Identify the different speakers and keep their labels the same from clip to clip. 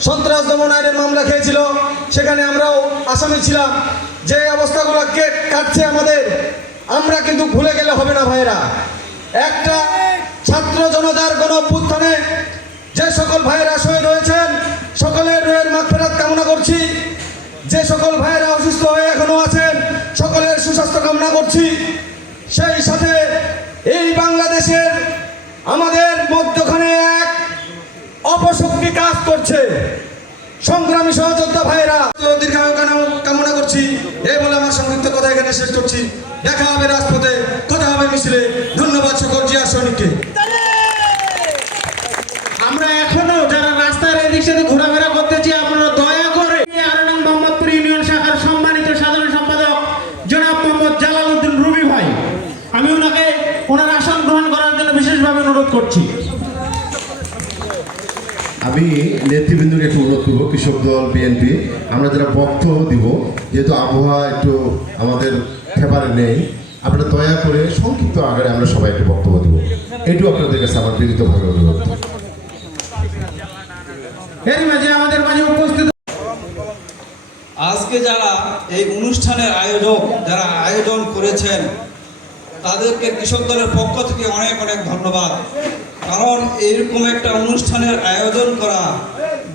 Speaker 1: সন্ত্রাস দমন আইনের মামলা খেয়েছিল। সেখানে আমরাও আসামি ছিলাম। যে অবস্থাগুলো কে- কাটছে আমাদের, আমরা কিন্তু ভুলে গেলে হবে না ভাইয়েরা। একটা ছাত্র জনতার গণ অভ্যুত্থানে যে সকল ভাইয়েরা শহীদ হয়েছেন, সকলের রুহের মাগফিরাত কামনা করছি। যে সকল ভাইয়েরা অসুস্থ হয়ে এখনও আছেন, সকলের সুস্বাস্থ্য কামনা করছি। সেই সাথে এই বাংলাদেশের আমাদের মধ্যখানে এক অপশক্তি কাজ করছে। সংগ্রামী সহযোদ্ধা ভাইরা দীর্ঘায়ু কামনা- করছি। এই বলে আমার সংক্ষিপ্ত কথা এখানে শেষ করছি। দেখা হবে রাজপথে, কথা হবে মিছিলে। ধন্যবাদ সকল জিয়া সৈনিককে।
Speaker 2: আমরা এখনও যারা রাস্তার এদিক ঘোরাফেরা করতেছি, আপনারা দয়া করে মোহাম্মদপুর ইউনিয়ন শাখার সম্মানিত সাধারণ সম্পাদক জনাব মোহাম্মদ জালাল উদ্দিন রুবি ভাই। আমি ওনাকে ওনার আসন গ্রহণ করার জন্য বিশেষভাবে অনুরোধ করছি।
Speaker 3: আমি নেতৃবৃন্দকে একটু অনুরোধ করব কৃষক দল বিএনপি। আমরা যারা বক্তব্য দিব যেহেতু আবহাওয়া একটু আমাদের ফেভারে নেই আপনারা দয়া করে সংক্ষিপ্ত আকারে আমরা সবাই একটু বক্তব্য দিব। এটু আপনাদের কাছে আমার বিনীতভাবে অনুরোধ।
Speaker 2: আমাদের মাঝে উপস্থিত
Speaker 4: আজকে যারা এই অনুষ্ঠানের আয়োজক যারা আয়োজন করেছেন তাদেরকে কৃষক দলের পক্ষ থেকে অনেক অনেক ধন্যবাদ। কারণ এরকম একটা অনুষ্ঠানের আয়োজন করা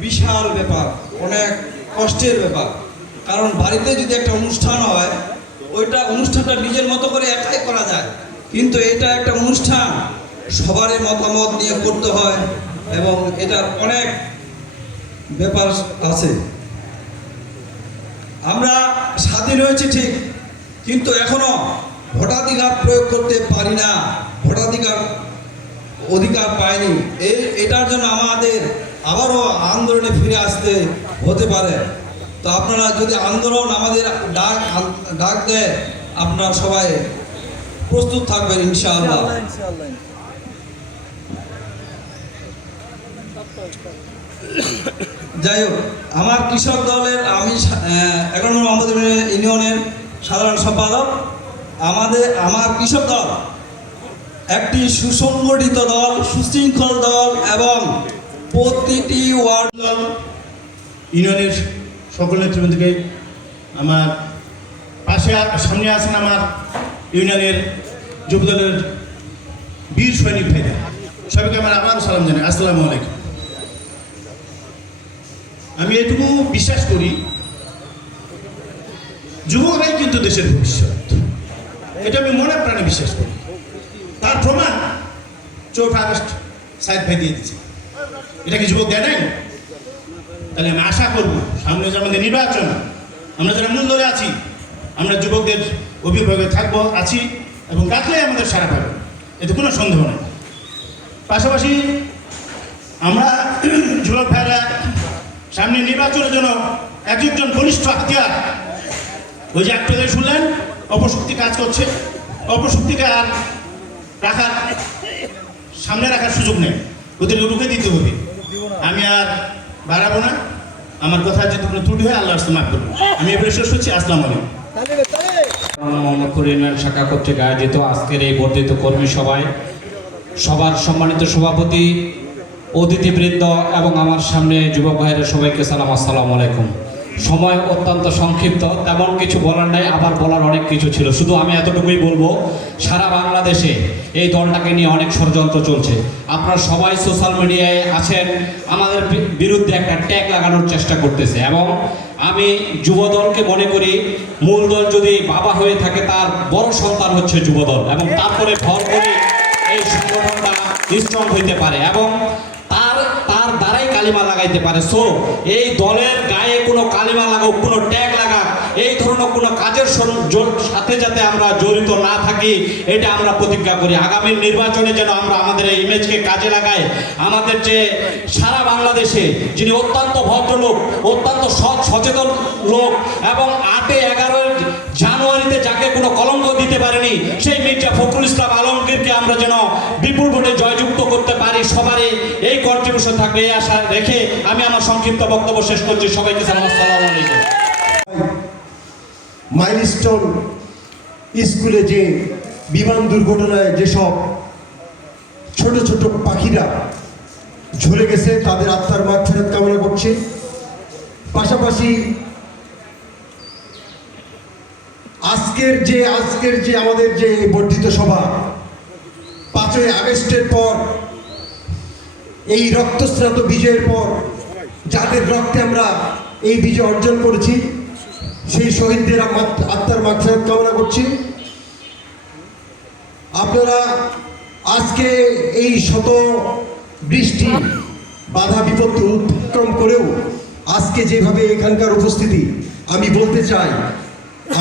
Speaker 4: বিশাল ব্যাপার, অনেক কষ্টের ব্যাপার। কারণ বাড়িতে যদি একটা অনুষ্ঠান হয়, ওইটা অনুষ্ঠানটা নিজের মতো করে একাই করা যায়। কিন্তু এটা একটা অনুষ্ঠান, সবারই মতামত নিয়ে করতে হয় এবং এটার অনেক ব্যাপার আছে। আমরা স্বাধীন হয়েছি ঠিক, কিন্তু এখনও ভোটাধিকার প্রয়োগ করতে পারি না। ভোটাধিকার অধিকার এই এটার জন্য আমাদের আবারও আন্দোলনে ফিরে আসতে হতে পারে। তো আপনারা যদি আন্দোলন আমাদের ডাক ডাক দেয় আপনারা সবাই প্রস্তুত থাকবেন ইনশাআল্লাহ। যাই হোক আমার কৃষক দলের আমি এগারো নম্বর ইউনিয়নের সাধারণ সম্পাদক। আমাদের আমার কৃষক দল একটি সুসংগঠিত দল, সুশৃঙ্খল দল এবং প্রতিটি ওয়ার্ড
Speaker 5: দল ইউনিয়নের সকল নেতৃবৃন্দকে আমার পাশে সামনে আছেন আমার ইউনিয়নের যুবদলের বীর সৈনিক ভাইরা। সবাইকে আমার আবার সালাম জানাই। আসসালামু আলাইকুম। আমি এটুকু বিশ্বাস করি, যুবকরাই কিন্তু দেশের ভবিষ্যৎ। এটা আমি মনে প্রাণে বিশ্বাস করি। তার প্রমাণ চৌঠা আগস্ট সাইদ ভাই দিয়ে দিচ্ছে এটা কি যুবক দেয় তাহলে আমি আশা করব সামনে যে আমাদের নির্বাচন, আমরা যারা মূল দলে আছি, আমরা যুবকদের অভিভাবকে থাকব, আছি এবং ডাকলে আমাদের সারা পাবে এতে কোনো সন্দেহ নেই। পাশাপাশি আমরা যুবক ভাইরা সামনে নির্বাচনের জন্য এক একজন বলিষ্ঠ হাতিয়ার, ওই যে আগে শুনলেন অপশক্তি কাজ করছে। অপশক্তিকে আর রাখার, সামনে রাখার সুযোগ নেই। ওদের রুখে দিতে হবে। আমি আর বাড়াবো না। আমার কথা যদি কোনো ত্রুটি হয় আল্লাহ রাস্তা মাফ করব। আমি এবারে শেষ হচ্ছি আসসালামু আলাইকুম।
Speaker 6: মোহাম্মদপুর ইউনিয়ন শাখা কর্তৃক আয়োজিত আজকের এই বর্ধিত কর্মী সভায় সবার সম্মানিত সভাপতি, অতিথিবৃন্দ এবং আমার সামনে যুবক ভাইয়েরা সবাইকে সালাম, আসসালামু আলাইকুম। সময় অত্যন্ত সংক্ষিপ্ত, তেমন কিছু বলার নাই, আবার বলার অনেক কিছু ছিল। শুধু আমি এতটুকুই বলব, সারা বাংলাদেশে এই দলটাকে নিয়ে অনেক ষড়যন্ত্র চলছে। আপনারা সবাই সোশ্যাল মিডিয়ায় আছেন, আমাদের বিরুদ্ধে একটা ট্যাগ লাগানোর চেষ্টা করতেছে। এবং আমি যুবদলকে মনে করি, মূল দল যদি বাবা হয়ে থাকে, তার বড় সন্তান হচ্ছে যুবদল। এবং তারপরে ভর করে এই সংগঠনটা স্ট্রং হইতে পারে। এবং কালিমা লাগাইতে পারে। সো, এই দলের গায়ে কোনো কালিমা লাগাও, কোনো ট্যাগ লাগা এই ধরনের কোনো কাজের সাথে যাতে আমরা জড়িত না থাকি, এটা আমরা প্রতিজ্ঞা করি। আগামী নির্বাচনে যেন আমরা আমাদের এই ইমেজকে কাজে লাগাই, আমাদের যে সারা বাংলাদেশে যিনি অত্যন্ত ভদ্রলোক, অত্যন্ত সৎ, সচেতন লোক এবং আটে এগারো জানুয়ারিতে যাকে কোনো কলঙ্ক দিতে পারেনি, সেই মির্জা ফখরুল ইসলাম আলমগীরকে আমরা যেন বিপুল ভোটে জয়যুক্ত করতে পারি, সবারই কন্ট্রিবিউশন থাকবে এই আশা রেখে আমি আমার সংক্ষিপ্ত বক্তব্য শেষ করছি। সবাইকে সালাম, আসসালামু আলাইকুম।
Speaker 7: মাইলস্টোন স্কুলে যে বিমান দুর্ঘটনায় যেসব ছোট ছোট পাখিরা ঝুলে গেছে, তাদের আত্মার মাগ ফেরত কামনা করছে। পাশাপাশি আজকের যে আজকের যে আমাদের যে বর্ধিত সভা, পাঁচই আগস্টের পর এই রক্তস্নাত বিজয়ের পর যাদের রক্তে আমরা এই বিজয় অর্জন করেছি, সেই শহীদদের আত্মার মাত্রা কামনা করছি। আপনারা আজকে এই শত বৃষ্টি বাধা বিপত্তি অতিক্রম করেও আজকে যেভাবে এখানকার উপস্থিতি, আমি বলতে চাই,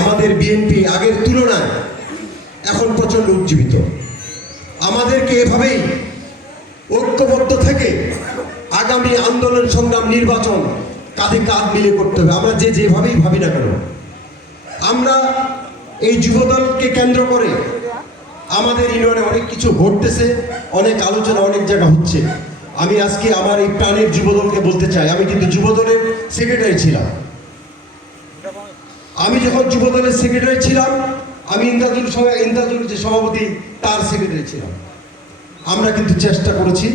Speaker 7: আমাদের বিএনপি আগের তুলনায় এখন প্রচণ্ড উজ্জীবিত। আমাদেরকে এভাবেই ঐক্যবদ্ধ থেকে আগামী আন্দোলন, সংগ্রাম, নির্বাচন কাঁধে কাঁধ মিলে করতে হবে। আমরা যে যেভাবেই ভাবি না কেন, আমরা এই যুবদলকে কেন্দ্র করে আমাদের ইউনিয়নে অনেক কিছু ঘটতেছে, অনেক আলোচনা, অনেক জায়গা হচ্ছে। আমি আজকে আমার এই প্রাণের যুবদলকে বলতে চাই। আমি কিন্তু যুবদলের সেক্রেটারি ছিলাম। আমি যখন যুবদলের সেক্রেটারি ছিলাম, আমি ইন্দাজুল সভা- ইন্দাজুল যে সভাপতি, তার সেক্রেটারি ছিলাম। আমরা কিন্তু চেষ্টা করেছি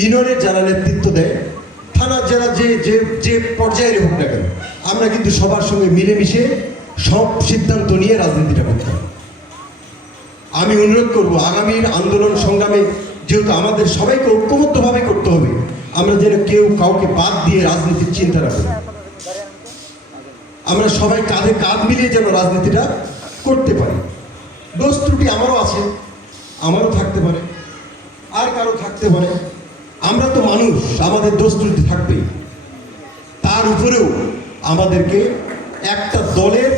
Speaker 7: ইউনিয়নের যারা নেতৃত্ব দেয়, থানার যারা যে যে যে পর্যায়ের হোক না কেন, আমরা কিন্তু সবার সঙ্গে মিলেমিশে সব সিদ্ধান্ত নিয়ে রাজনীতিটা করতাম আমি অনুরোধ করব, আগামীর আন্দোলন সংগ্রামে যেহেতু আমাদের সবাইকে ঐক্যবদ্ধভাবে করতে হবে, আমরা যেন কেউ কাউকে বাদ দিয়ে রাজনীতির চিন্তা করি। আমরা সবাই কাঁধে কাঁধ মিলিয়ে যেন রাজনীতিটা করতে পারি। দোষ ত্রুটি আমারও আছে, আমারও থাকতে পারে। কারও থাকতে পারে, আমরা তো মানুষ, আমাদের দোষ ত্রুটি থাকবেই। তার উপরেও আমাদেরকে একটা দলের